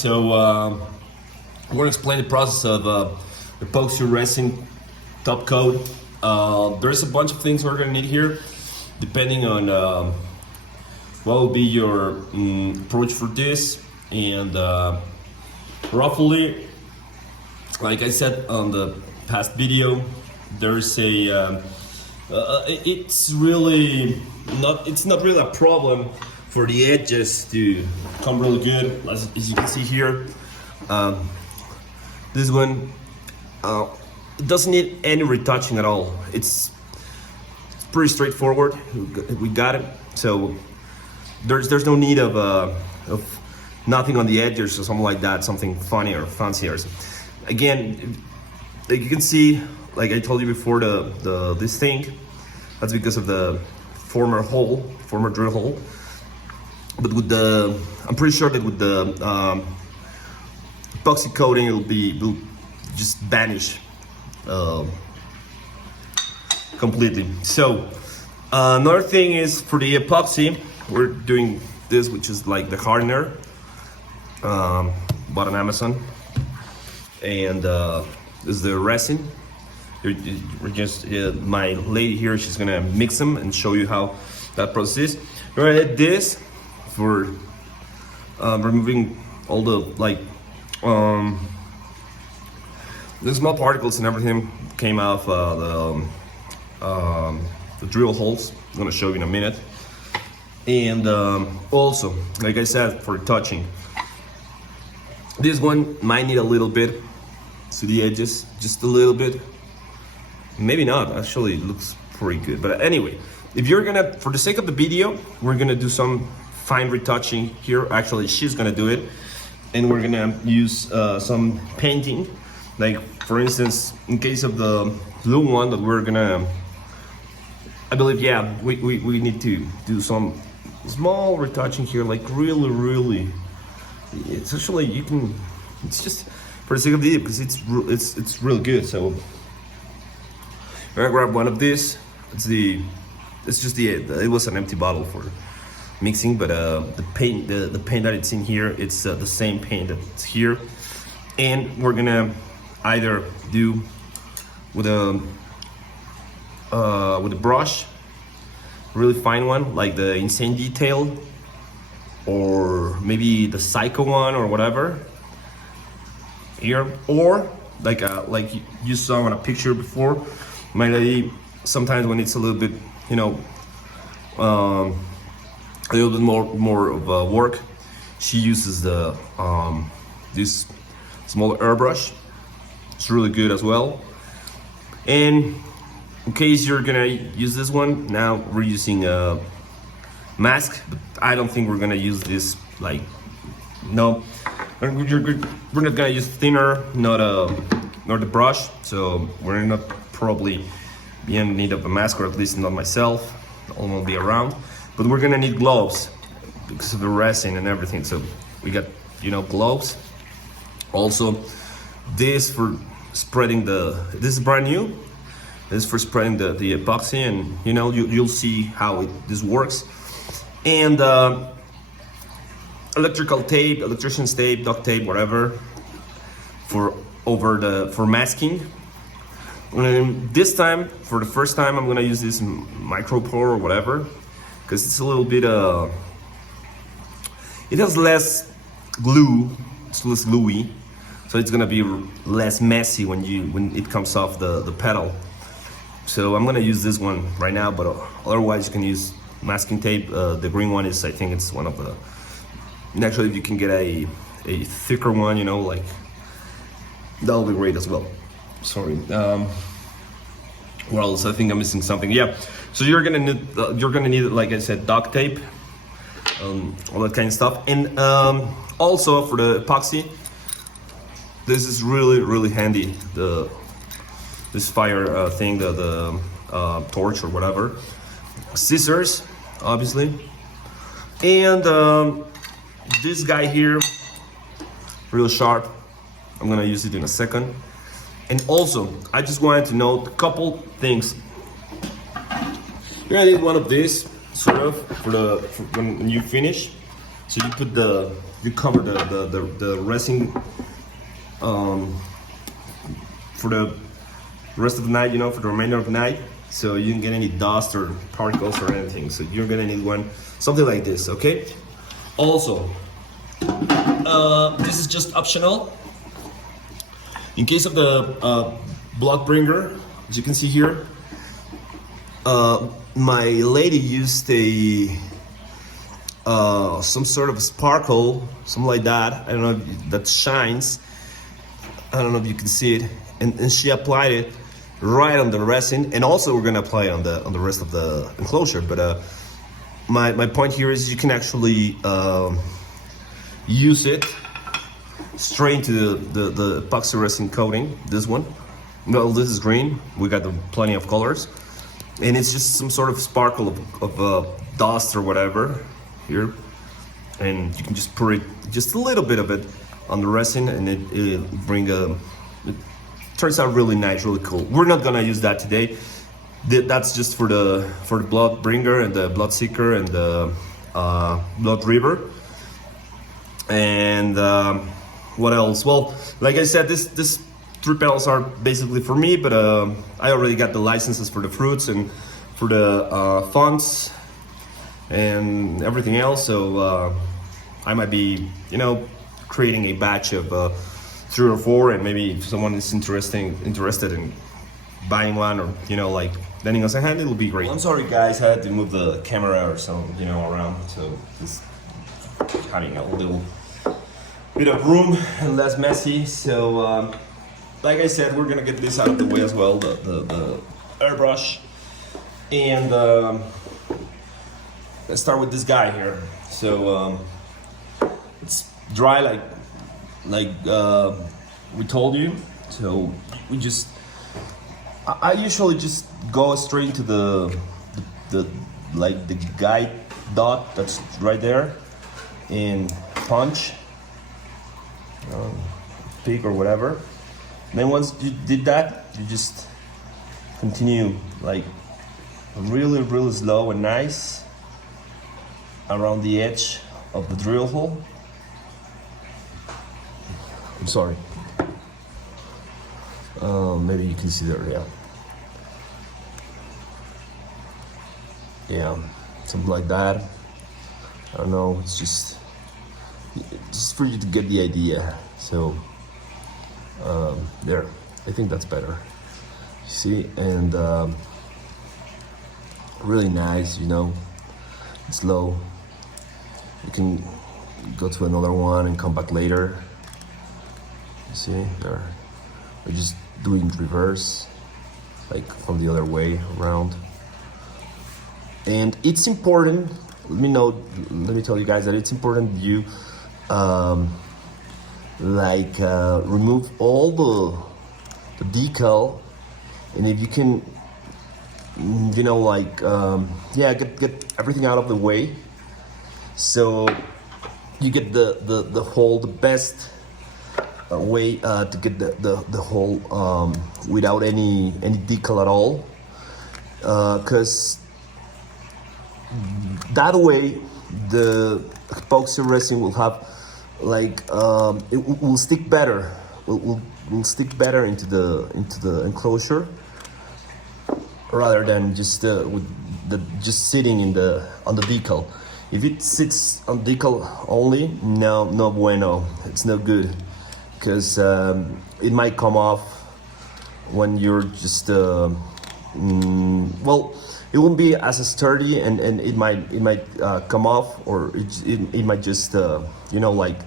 So I'm going to explain the process of epoxy resin top coat. There's a bunch of things we're going to need here, depending on what will be your approach for this. And roughly, like I said on the past video, there's a it's not really a problem for the edges to come really good, as you can see here. This one it doesn't need any retouching at all. It's pretty straightforward. We got it. So there's no need of nothing on the edges or something like that, something funny or fancier. Again, like you can see, like I told you before, this thing, that's because of the former drill hole. But with I'm pretty sure that with the epoxy coating, it'll just vanish completely. So another thing is, for the epoxy, we're doing this, which is like the hardener, bought on Amazon, and this is the resin. We're just my lady here, she's gonna mix them and show you how that process is. We're gonna add this for removing all the the small particles and everything came out of the drill holes. I'm gonna show you in a minute. And also, like I said, for touching, this one might need a little bit to the edges, just a little bit. Maybe not, actually it looks pretty good. But anyway, if you're gonna, for the sake of the video, we're gonna do some fine retouching here. Actually, she's gonna do it. And we're gonna use some painting. Like, for instance, in case of the blue one that we're gonna, I believe, yeah, we need to do some small retouching here, like really, it's actually, you can, it's just for the sake of the video, because it's really good. So we're gonna grab one of these. It was an empty bottle for mixing, but the paint that it's in here, it's the same paint that's here. And we're gonna either do with a brush, really fine one, like the Insane Detail, or maybe the Psycho one, or whatever here, or like you saw in a picture before, my lady, sometimes when it's a little bit, you know, a little bit more of work, she uses the this small airbrush. It's really good as well. And in case you're gonna use this one, now we're using a mask, but I don't think we're gonna use this, like, no, we're not gonna use thinner, not the brush, so we're not probably be in need of a mask, or at least not myself. I won't be around, but we're gonna need gloves because of the resin and everything. So we got, you know, gloves. Also, this for spreading this is brand new. This is for spreading the epoxy, and you know, you'll see how this works. And electrical tape, electrician's tape, duct tape, whatever, for masking. And this time, for the first time, I'm gonna use this micro pour or whatever, because it's a little bit it has less glue, it's less gluey, so it's gonna be less messy when it comes off the pedal. So I'm gonna use this one right now, but otherwise you can use masking tape. The green one is, I think it's one of the, and actually if you can get a thicker one, you know, like, that'll be great as well. Sorry. What else? I think I'm missing something. Yeah. So you're gonna need, like I said, duct tape, all that kind of stuff. And also for the epoxy, this is really handy. This fire thing, the torch or whatever. Scissors, obviously. And this guy here, real sharp. I'm gonna use it in a second. And also, I just wanted to note a couple things. You're gonna need one of these, sort of, for when you finish. So you put you cover the resin for the rest of the night, you know, for the remainder of the night. So you don't get any dust or particles or anything. So you're gonna need something like this, okay? Also, this is just optional. In case of the blood bringer, as you can see here, my lady used some sort of sparkle, something like that. I don't know if that shines. I don't know if you can see it, and she applied it right on the resin, and also we're gonna apply it on the rest of the enclosure. But my point here is you can actually use it straight into the epoxy resin coating. This one, well, this is green. We got plenty of colors, and it's just some sort of sparkle of dust or whatever here, and you can just pour it, just a little bit of it on the resin, and it turns out really nice, really cool. We're not gonna use that today. That's just for the blood bringer and the blood seeker and the blood river. And what else? Well, like I said, this 3 pedals are basically for me, but I already got the licenses for the fruits and for the fonts and everything else. So I might be, you know, creating a batch of 3 or 4, and maybe if someone is interested in buying one, or, you know, like lending us a hand, it'll be great. Well, I'm sorry guys, I had to move the camera or something, you know, around, so just having a little bit of room and less messy. So like I said, we're gonna get this out of the way as well, the airbrush, and let's start with this guy here. So it's dry like we told you. So we just, I usually just go straight into the guide dot that's right there and punch, pick or whatever. And then once you did that, you just continue like really slow and nice around the edge of the drill hole. I'm sorry. Maybe you can see there, yeah. Yeah, something like that. I don't know, it's just for you to get the idea. So, there, I think that's better. You see, and really nice, you know, slow. You can go to another one and come back later. You see, there, we're just doing reverse, like from the other way around. And it's important, let me tell you guys that it's important you remove all the decal, and if you can, you know, like get everything out of the way, so you get the best way to get the hole without any decal at all, because that way the epoxy resin will have like it will stick better. Will stick better into the enclosure rather than just just sitting on the decal. If it sits on decal only, no bueno. It's no good, because it might come off when you're just well, it won't be as sturdy, and it might come off, or it might just you know, like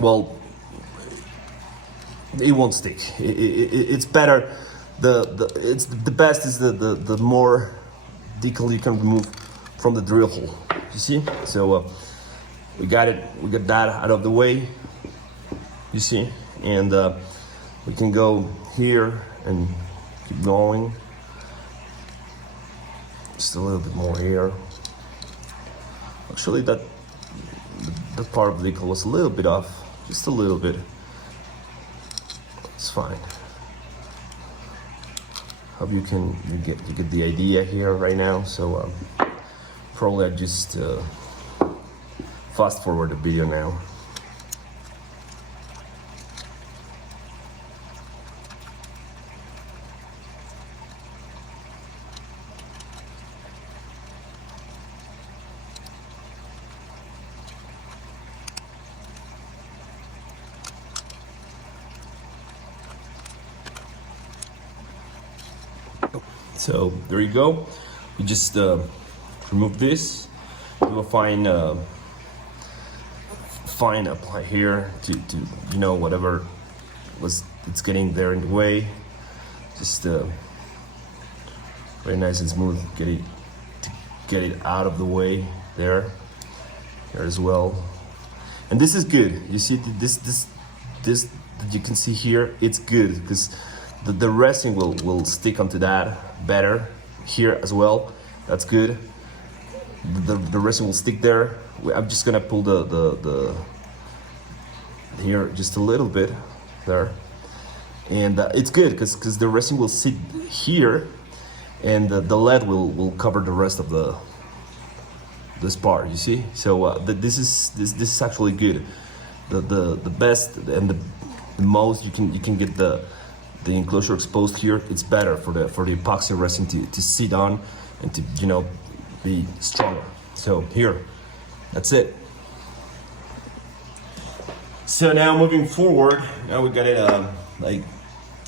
well, it won't stick. It's better. The best is the more decal you can remove from the drill hole. You see? So we got it. We got that out of the way. You see? And we can go here and keep going. Just a little bit more here. Actually, that part of the decal was a little bit off. Just a little bit. It's fine. Hope you get the idea here right now. So Probably I just fast forward the video now. So there you go. You just remove this. You will find apply here to you know, whatever it's getting there in the way. Just very nice and smooth. Get it out of the way there as well. And this is good. You see this that you can see here. It's good because the resin will stick onto that better here as well. That's good. The resin will stick there. I'm just gonna pull the here just a little bit there, and it's good because the resin will sit here, and the lead will cover the rest of this part. You see, so this is actually good. The best and the most you can get the enclosure exposed here. It's better for the epoxy resin to sit on and to, you know, be stronger. So here, that's it. So now moving forward, now we got it like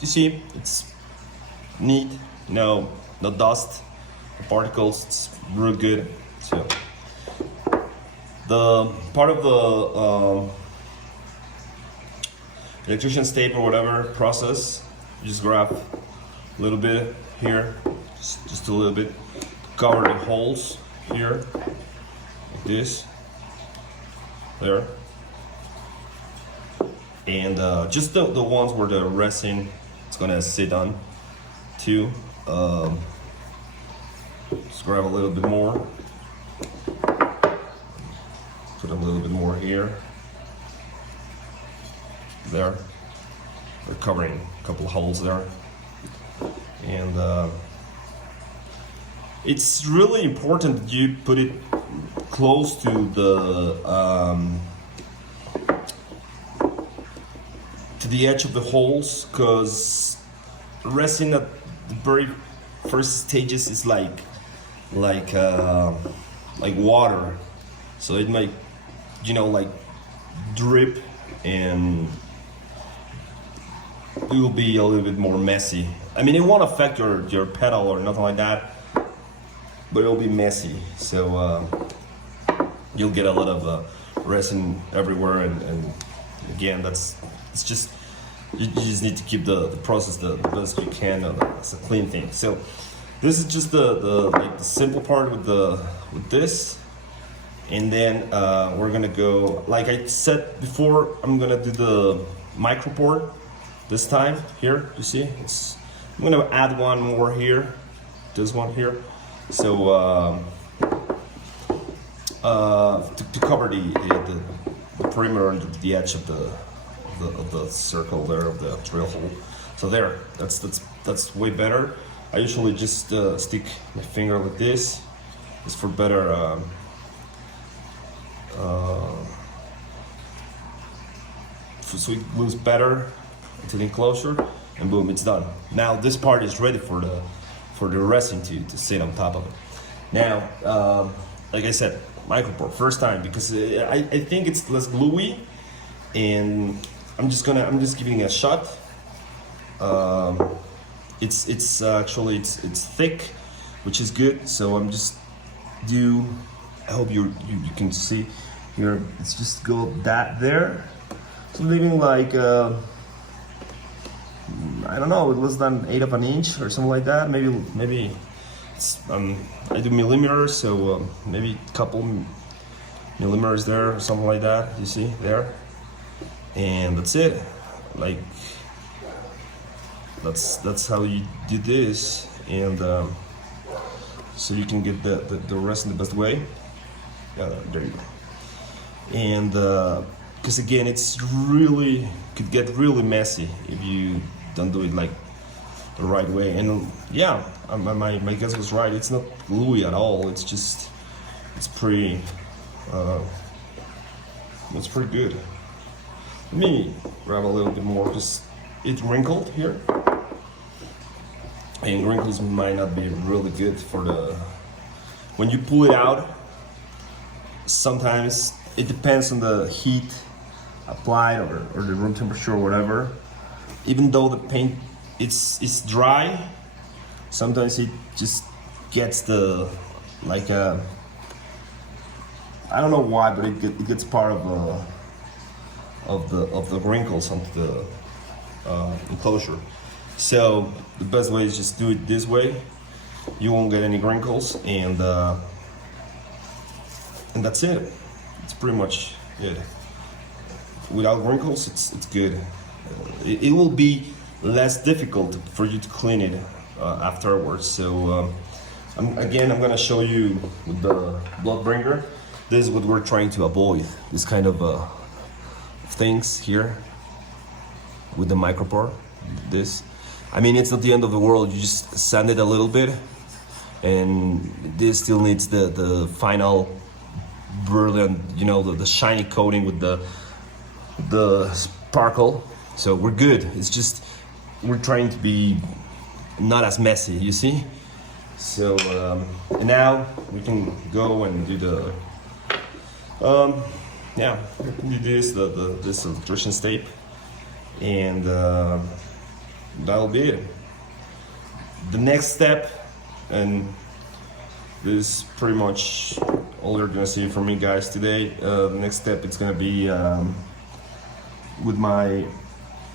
you see, it's neat. No dust, no particles. It's real good. So the part of the electrician's tape or whatever process, you just grab a little bit here, just a little bit, cover the holes here, like this, there, and just the ones where the resin is gonna sit on too. Just grab a little bit more, put a little bit more here, there. We're covering a couple of holes there, and it's really important that you put it close to the edge of the holes, because resin at the very first stages is like water, so it might, you know, like drip, and it will be a little bit more messy. I mean, it won't affect your pedal or nothing like that, but it'll be messy. So you'll get a lot of resin everywhere, and again, it's just you just need to keep the process the best you can. It's a clean thing. So this is just the simple part with this, and then we're gonna go, like I said before, I'm gonna do the micro board. This time here, you see, I'm gonna add one more here, this one here, so to cover the perimeter and the edge of the circle there, of the drill hole. So there, that's way better. I usually just stick my finger like this. It's for better so it moves better into the enclosure, and boom, it's done. Now this part is ready for the resin to sit on top of it. Now, like I said, micropore first time, because I think it's less gluey, and I'm just giving it a shot. It's actually thick, which is good. So I'm just I hope you can see here. Let's just go that there. So leaving like I don't know, less than 1/8 of an inch or something like that. Maybe it's, I do millimeters, so maybe a couple millimeters there or something like that. You see there, and that's it. Like that's how you do this, and so you can get the rest in the best way. Yeah, there you go. And because again, it's really could get really messy if you don't do it like the right way. And yeah, my guess was right. It's not gluey at all. It's just it's pretty good. Let me grab a little bit more because it's wrinkled here, and wrinkles might not be really good for the when you pull it out. Sometimes it depends on the heat applied or the room temperature or whatever. Even though the paint it's dry, sometimes it just gets the like I don't know why, but it gets part of the wrinkles on the enclosure. So the best way is just do it this way. You won't get any wrinkles, and that's it. It's pretty much it. Without wrinkles, it's good. It will be less difficult for you to clean it afterwards. So I'm gonna show you with the blood bringer. This is what we're trying to avoid. This kind of things here with the micropore. This, I mean, it's not the end of the world. You just sand it a little bit, and this still needs the final brilliant, you know, the shiny coating with the sparkle. So we're good. It's just we're trying to be not as messy, you see. So and now we can go and do the yeah, we can do this electrician tape, and that'll be it. The next step, and this is pretty much all you're gonna see from me, guys, today. The next step, it's gonna be with my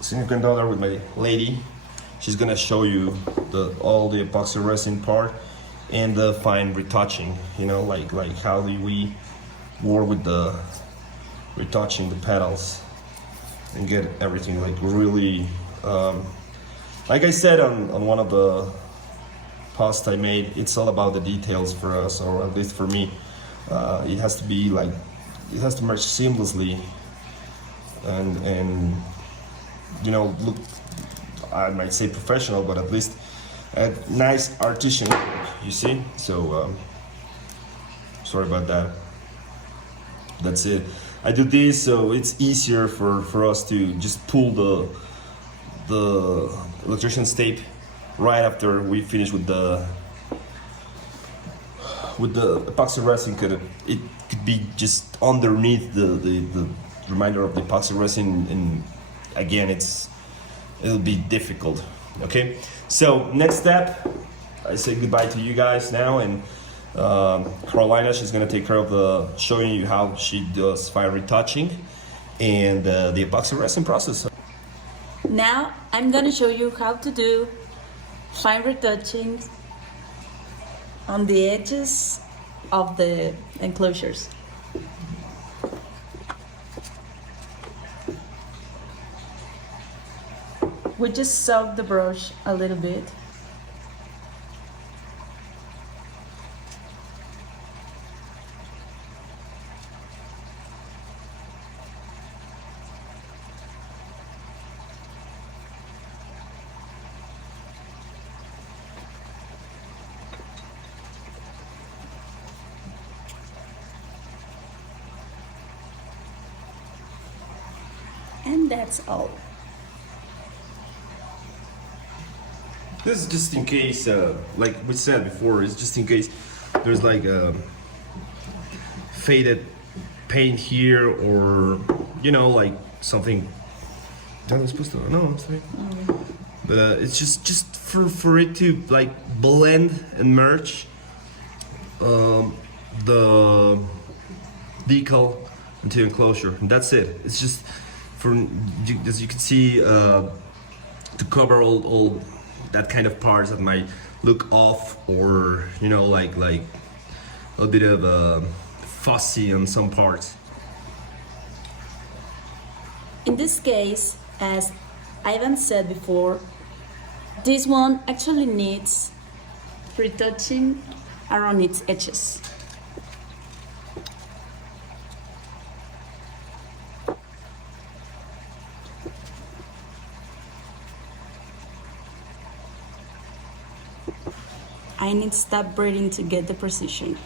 significant other, with my lady. She's gonna show you all the epoxy resin part and the fine retouching. You know, like how do we work with the retouching the pedals and get everything like really. Like I said on one of the posts I made, it's all about the details for us, or at least for me. It has to be like, it has to merge seamlessly, and you know, look, I might say professional, but at least a nice artisan, you see. So sorry about that. That's it. I do this so it's easier for us to just pull the electrician's tape right after we finish with the epoxy resin. It could be just underneath the remainder of the epoxy resin, and again it'll be difficult. Okay, so next step, I say goodbye to you guys now, and Carolina, she's gonna take care of showing you how she does fine retouching and the epoxy resin process. Now I'm gonna show you how to do fine retouching on the edges of the enclosures. We just soak the brush a little bit. And that's all. This is just in case, like we said before, it's just in case there's like a faded paint here, or you know, like something. That was supposed to. No, I'm sorry. But it's just for it to like blend and merge the decal into enclosure, and that's it. It's just for, as you can see, to cover all that kind of parts that might look off, or you know, like a bit of fussy on some parts. In this case, as Ivan said before, this one actually needs retouching around its edges. I need to stop breathing to get the precision.